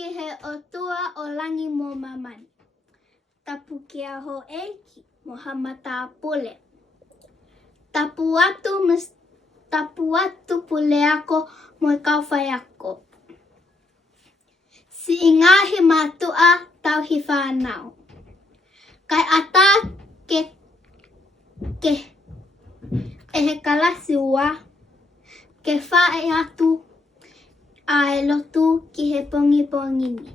ke he o tua o langi mo mamani. Tapu ke aho eiki mo hamata pule. Tapu atu pule ako mo kauwhai ako. Si ingahi matua tau hi whanau. Kai ata ke he kalasi ua. Ke whae atu a lotu ki he pongi pongini.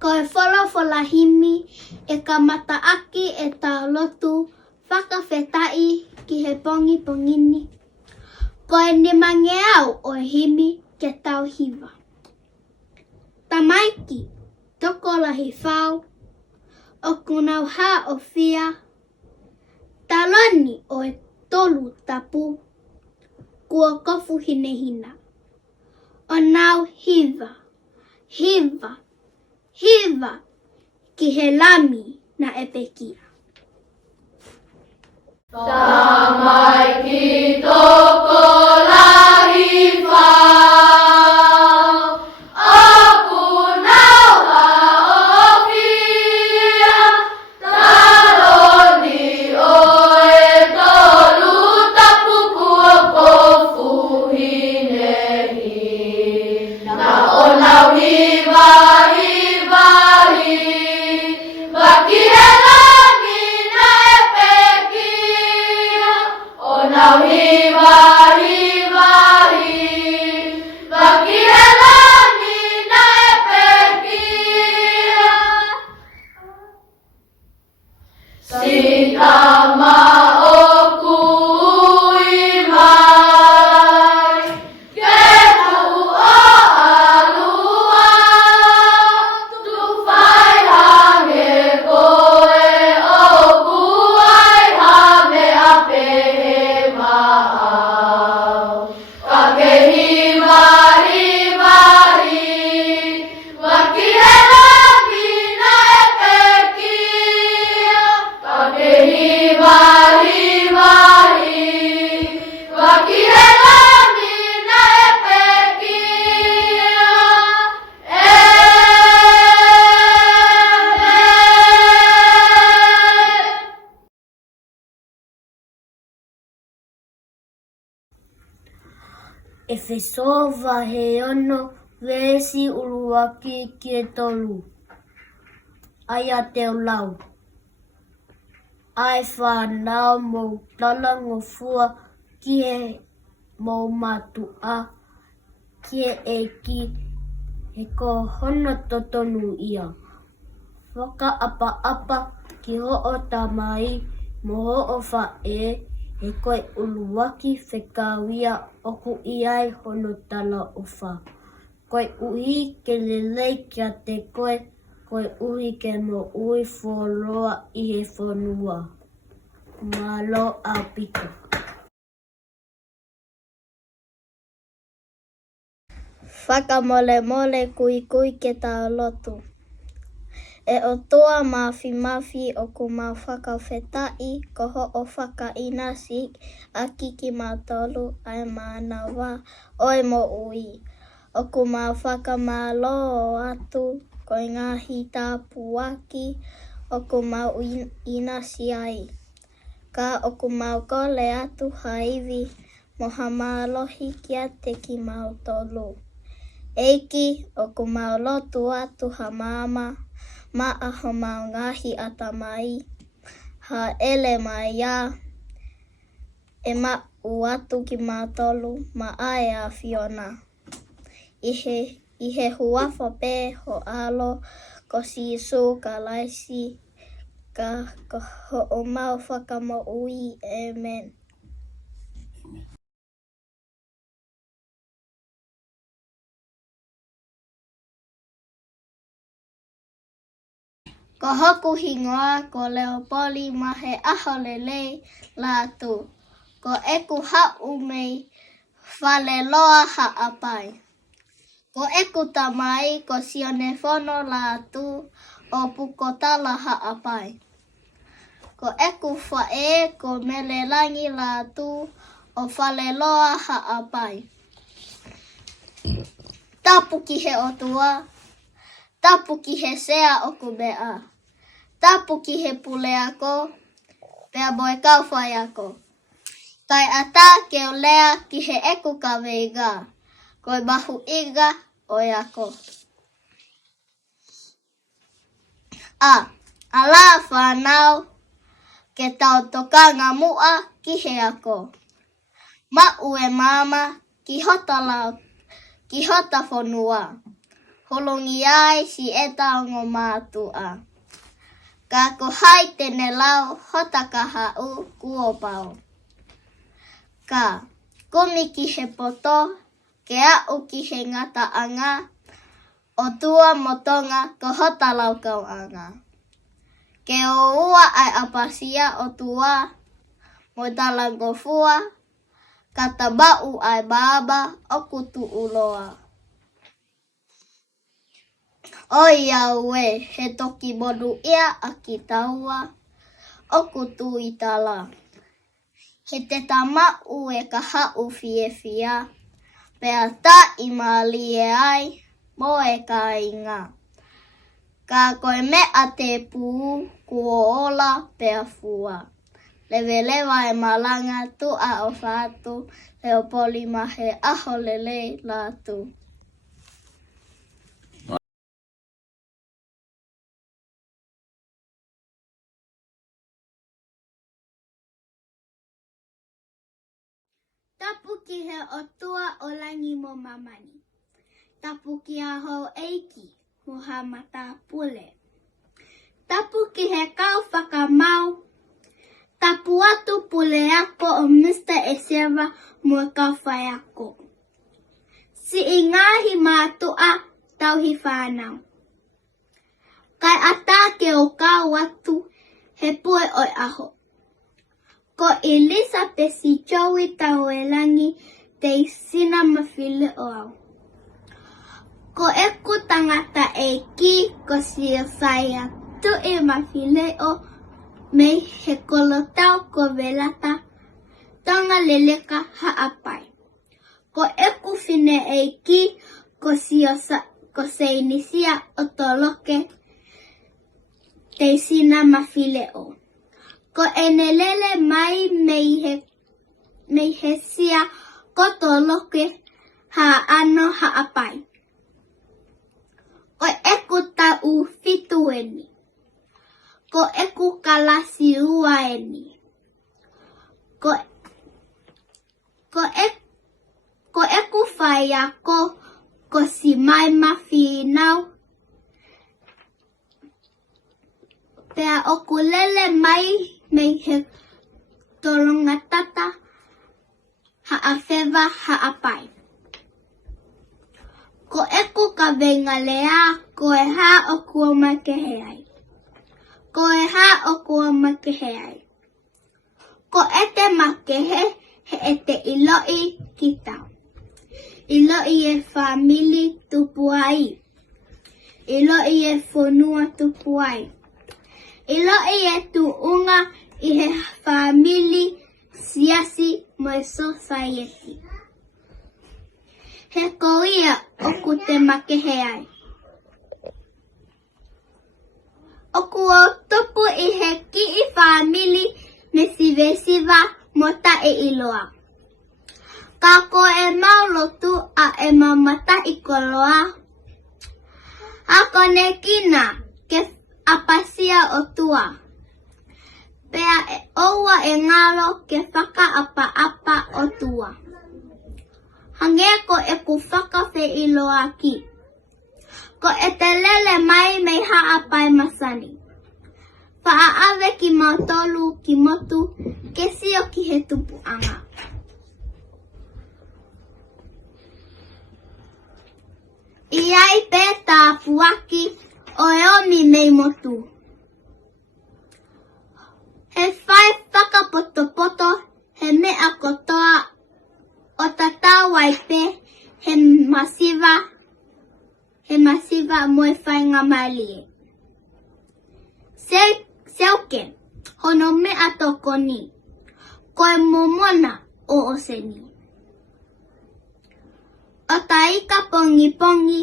Ko e wholahimi e ka mata aki e tau lotu whakawhetai ki he pongi pongini. Ko e nimange au o himi ke tau hiwa. Tamaiki, toko lahi whau, o kunau ha o whia, taloni o e tolu tapu, kua kofu hinehina. O nau hiva, ki he lami na epekia. Tamaiki toko lahi whau, o kunau ha o whia, taloni o e tolu tapu kua kofu hinehi. Na o nau hiva, waki he lami na epekia. O nau hiva, waki he lami na epekia. Sitama o kui mai, ke tu o alua, tu whai hange koe o kuai hame a pehe mahau. Ka ke hiva, waki he lami na epekia. Ka ke hiva, waki he lami na epekia. E whesova he ono vesi uruaki ki e tolu. Ai a teo lau. Ai whanau mo talango fua ki he mo matua ki e ki he ko hona totonu ia. Waka apa ki ho o tamai mo ho o whae he koe uluwaki whekawia oku iai hono tala o wha. Koe uhi ke lelei kia te koe uhi ke mo ui wholoa i he whanua. Malo a pito. Whakamole kui ke tau lotu. E o toa mafi o ku mau whakawhetai ko ho o whakainasi a kiki mātolu ai mana wā oi mo ui. O ku mau whakamalo atu ko ngahi tāpu waki o ku mau inasi ai. Ka o ku mau kole atu haiwi mo hamalohi kia te ki mau tolu. Eiki o ku mau lotu atu ha mama. Ma aho mau ngahi atamai, ha ele mai ia, e ma uatu ki mātolu, ma ae a Fiona. I he huafa pē ho alo, ko sisu ka laisi, ka ho o mau whakamo ui, amen. Ko hoku hingoa ko Leopoli ma he aho lelei lātu. Ko eku hau mei whale loa haapai. Ko eku tamai ko sione whono lātu o pukotala haapai. Ko eku whae ko mele langi lātu o whale loa haapai. Tapu ki he o tua. Tapu ki he sea o ku mea. Tapu ki he pule ako. Pea boe kau whai ako. Kai ata ke o lea ki he eku ka veiga. Koe mahu inga o ako. Ala whanau ke tau tokanga mua ki he ako. Ma ue mama ki hota whanua. Holongi ai si eta ngo mātua. Ka ko hai tene lau hota ka hau kuopau. Ka kumi ki he poto ke au ki he ngata anga. O tua motonga ko hota lau kau anga. Ke o ua ai apasia o tua mo talango fua. Kata bau ai baba o kutu uloa. O Iawe he toki modu ia a ki taua o kutu itala. He te tamau e ka hau fie fia. Pea ta i mali e ai mo e ka inga. Ka koe mea te pū kuo ola pea fua. Lewe lewa e malanga tu a o whātu. Leo poli mahe aho lele lātu. Tapu ki he o tua o langi mo mamani. Tapu ki a ho eiki mo hamata pule. Tapu ki he kau whakamau. Tapu atu pule ako o Mr. Eseva mo kau whai ako. Si ingahi mātua tauhi whanau. Kai ata ke o kau atu he pue oi aho. Ko Elizabeth si Joey tau e langi te sina mawhile o au. Ko eku tangata e ki ko si o whaia tu e mawhile o me he kolotau ko velata tonga leleka haapai. Ko eku fine e ki ko si o ko se inisia o toloke te sina mawhile o. Ko enelele mai mei he sia ko toloke ha ano haapai. Ko eku tau fitu eni. Ko eku kalasi ua eni. Ko eku whai ako ko si mai mawhinau. Pea oku lele mai mei he tolonga tata haawhewa haapai. Ko eku ka venga lea ko e ha o kua makehe ai. Ko e ha o kua makehe ai. Ko ete makehe he ete iloi ki tau. Iloi e famili tupu ai. Iloi e whonua tupu ai. Iloi e tuunga i he famili siasi mo e society. He koia oku te makehe ai. Oku o tupu i he ki i famili me siva mo ta e iloa. Ka ko e maulotu a e mamata i koloa. Ako ne kina ke apasia o tua. Pea e oua e ngalo ke whaka apa o tua. Hange ko e ku whakawhe iloa ki. Ko e te lele mai mei haapai masani. Whaaave ki mautolu ki motu ke sio ki he tupu anga. Iai pe tā puaki o e omi mei motu. He whai whakapoto he mea kotoa o tatau waipe he masiva mo e whai ngā malie. Seuke, hono mea toko ni, koe momona o oseni. O taika pongi pongi,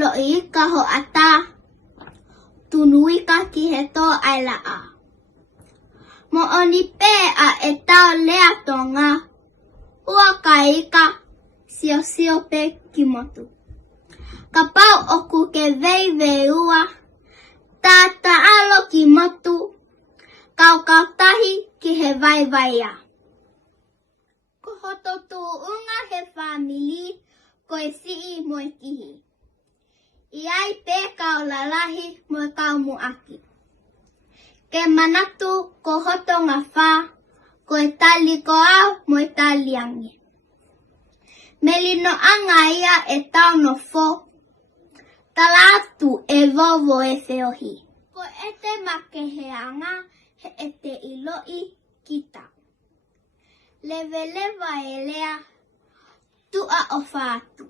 lo ika ho ata, tunuika ki he tō aila a. Mo oni pē a e tau lea tonga, ua ka ika, sio pē ki motu. Ka pau oku ke vei ua, tata alo ki motu, kau tahi ki he vai a. Ko hoto tu unga he whamili, ko e sii mo e kihi. I ai pē kau lalahi mo e kau muaki. Ke manatu ko hoto ngā whā, ko e tali ko au mo e tali angi. Me lino anga ia e tau no fo, tala atu e vovo e whiohi. Ko e te makeheanga he e te iloi kita. Lewa e lea, tua o whātu.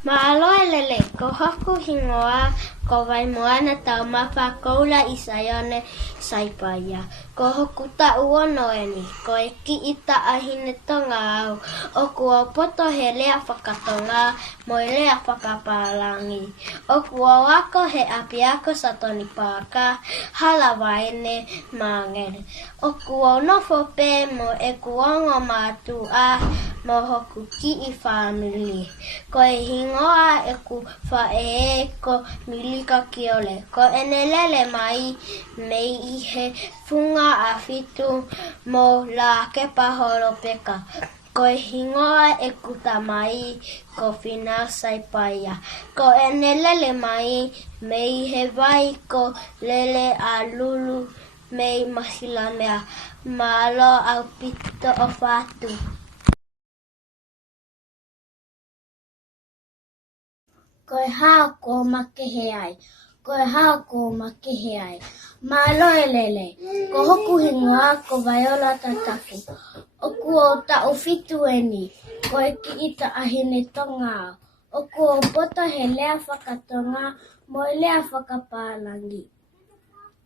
Maaloe lele, ko hoku hingoa, ko vai moana tau mapa koula I Saione Saipaia. Ko hoku ta uono eni, ko e ki ita ahine tonga au. O kua poto he lea whakatonga, mo e lea whakapalangi. O kua wako he api ako satoni pāka, hala waene mangere. O kua nofo pē mo e kuongo mātu a, mo hoku ki I whamili. Ko e hingoa e ku whae ko milika ki ole. Ko enelele mai mei I he funga a fitu mo la ke pahoro peka. Ko e hingoa e kuta mai ko whina Saipaia. Ko enelele mai mei he vai ko lele a lulu mei masila mea. Malo au pito o whātu. Koe hao ko makehe ai, koe hao ko makehe ai. Māloe lele, ko hoku hingoa ko Viola tatafu. O kua o ta o fitu eni, ko e ki ita ahine tonga. O kua o poto he lea whakatonga, mo e lea whakapālangi.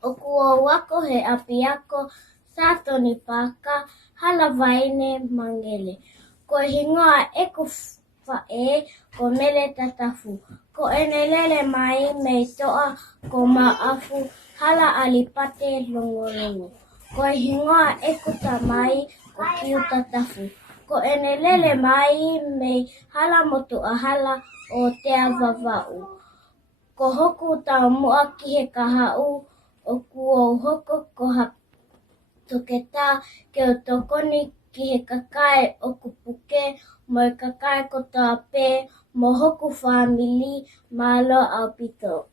O kua o wako he api ako, sātoni pāka, hala vaine mangele. Ko hingoa e ku whae ko mele tatafu. Ko enelele mai mei toa ko maafu hala alipate longolongo. Ko hingoa e kuta mai ko kiu tatafu. Ko enelele mai mei hala motu a hala o tea vavau. Ko hoku tau mua ki he kahau o kuo hoko ko toketa ke o tokoni ki he kakae o kupuke mo e kakae ko tā pē mo hoku whamili malo au pito.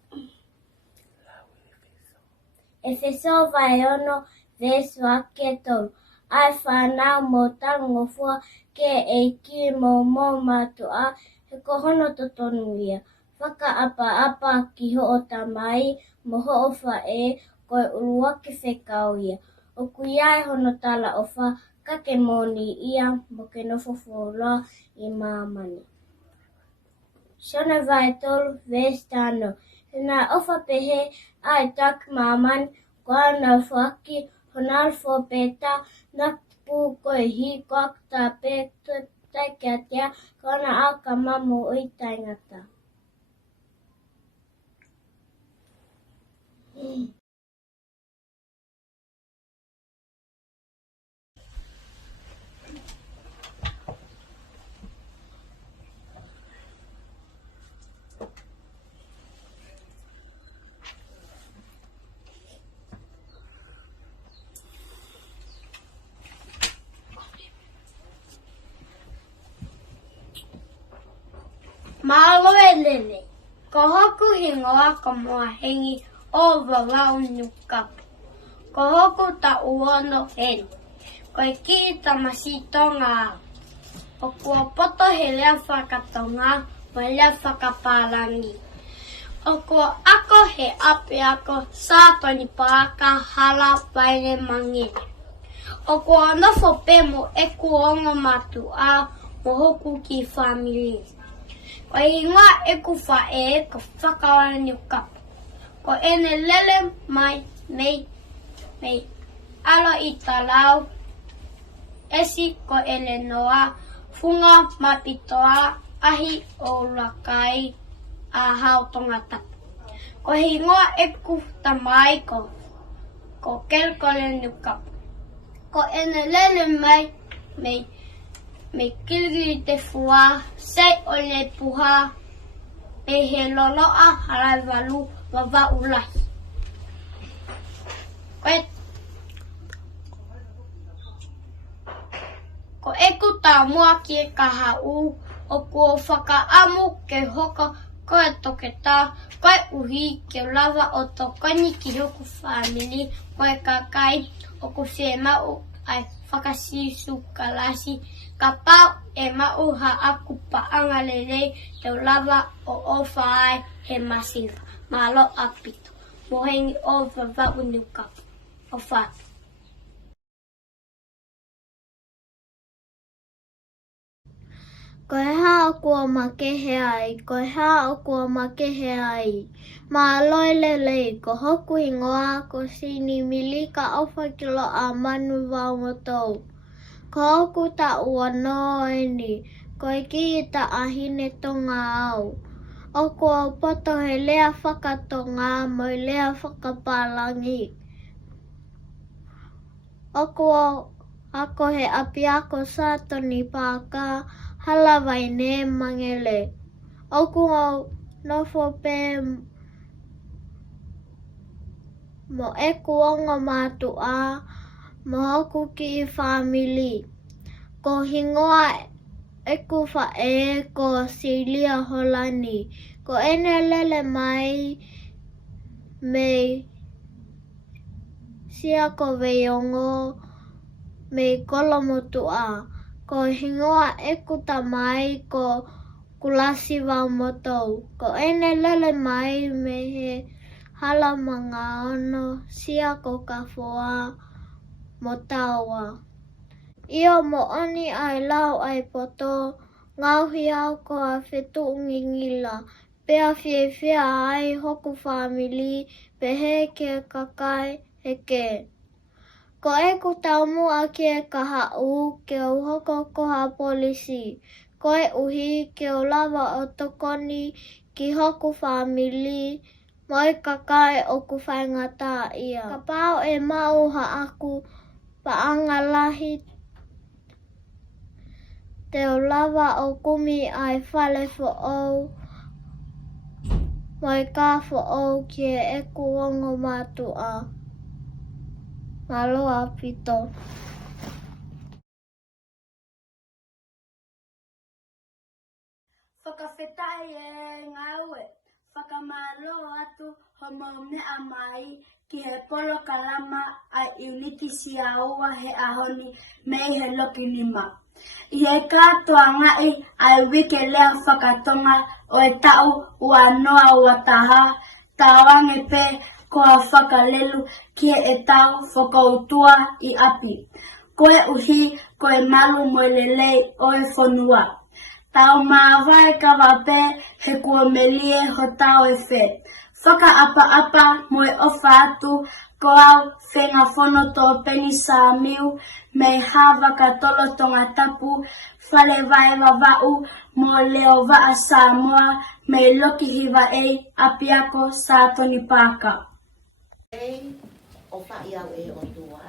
E wheso vai ono vesu ake tolu. Ai whanau mo tangofua ke e ki mo matua he kohono totonu ia. Whaka apa ki ho o tamai mo ho o whae koe uruaki whekau ia. O kuiai hono tala o wha kake moni ia mo ke nofo whola I mamani. Shona vai tolu vestano. Hina ofa pehe ai tak mamani kwa na whaki honal fo peta na pu koe hi kwak ta peta tai kia tia kwa na aka mamu ui taingata. Māloe lele, ko hoku hingoa ko mua hengi o wawau nukapu. Ko hoku ta uono heni, ko e ki tamasi tonga. O kua poto he lea whakatonga, mo lea whakapālangi. O kua ako he api ako, sātoni pāka hala paine mangene. O kua nofo pemo e kuongo matu a mo hoku ki whamili. Ko ingoa e ku whae ko whakawana ni kapu. Ko ene lele mai mei mei alo i talau esi ko elenoa funga mapitoa ahi o lakai a hau tongata. Ko hingoa eku tamai ko kel kole nuka. Ko enelele mai me kilgi te fua se ole puha pe he loloa halai walu wawa ulahi. Ko eku tā mua ki e kaha u o kua whakaamu ke hoka koe toke tā koe uhi ke lava o tō koni ki hoku whamili koe kakai o ku whē mau ai whakasisu kalasi ka pau e mau ha aku paanga lelei te lava o ofa ai he masiva malo apito mohengi o wawau nuka o whatu. Koe haa kua makehe ai, koe haa kua makehe ai. Mā loi lelei, ko hoku ingoa, ko sini milika ofa kilo a manu wau motou. Ko hoku ta ua no eni, koe ki ta ahine tonga au. O kua poto he lea whakatonga, moi lea whakapalangi. O kua ako he api ako sātoni pāka, halawai ne mangele. Oku au nofo pe mo eku ongo mātua, mo hoku ki I whamili. Ko hingoa eku whae ko Silia Holani. Ko ene lele mai mei sia ko veiongo mei kolomotua. Ko hingoa eku tamai ko kulasi wau motou. Ko ene lele mai me he hala manga ono sia ko kafoa mo taua. Io mo oni ai lau ai poto ngauhi au ko a whetu ngingila. Pea whiewhia ai hoku whamili pe he ke kakai heke. Ko eku tau mua ki e kaha u ke au hoko koha polisi. Ko e uhi ke o lava o tokoni ki hoku whamili moi kakai o ku whaingata ia. Ka pau e mau ha aku paanga lahi te o lava o kumi ai whale fo au moi ka fo au ki e eku ongo mātua. Malo apito. Whakawhetai e ngaue, whakamalo atu homo mea mai ki he polo kalama a iuniti si aua he ahoni mei he loki lima. I he kātua ngai ai wike lea whakatonga o e tau ua noa ua taha, tāwange pe koa whakalelu ki e tau whakautua I api. Koe uhi koe malu moelelei o e whanua. Tau maawai kawape he kua melie ho tau e whe. Whaka apa moe ofa atu ko au whenga whono tō peni sa miu mei hawa ka tolo tonga tapu whale vai wawau mo leo waa Samoa mei loki hiwa ei apiako sa Tony Parker. O whai au e o tua.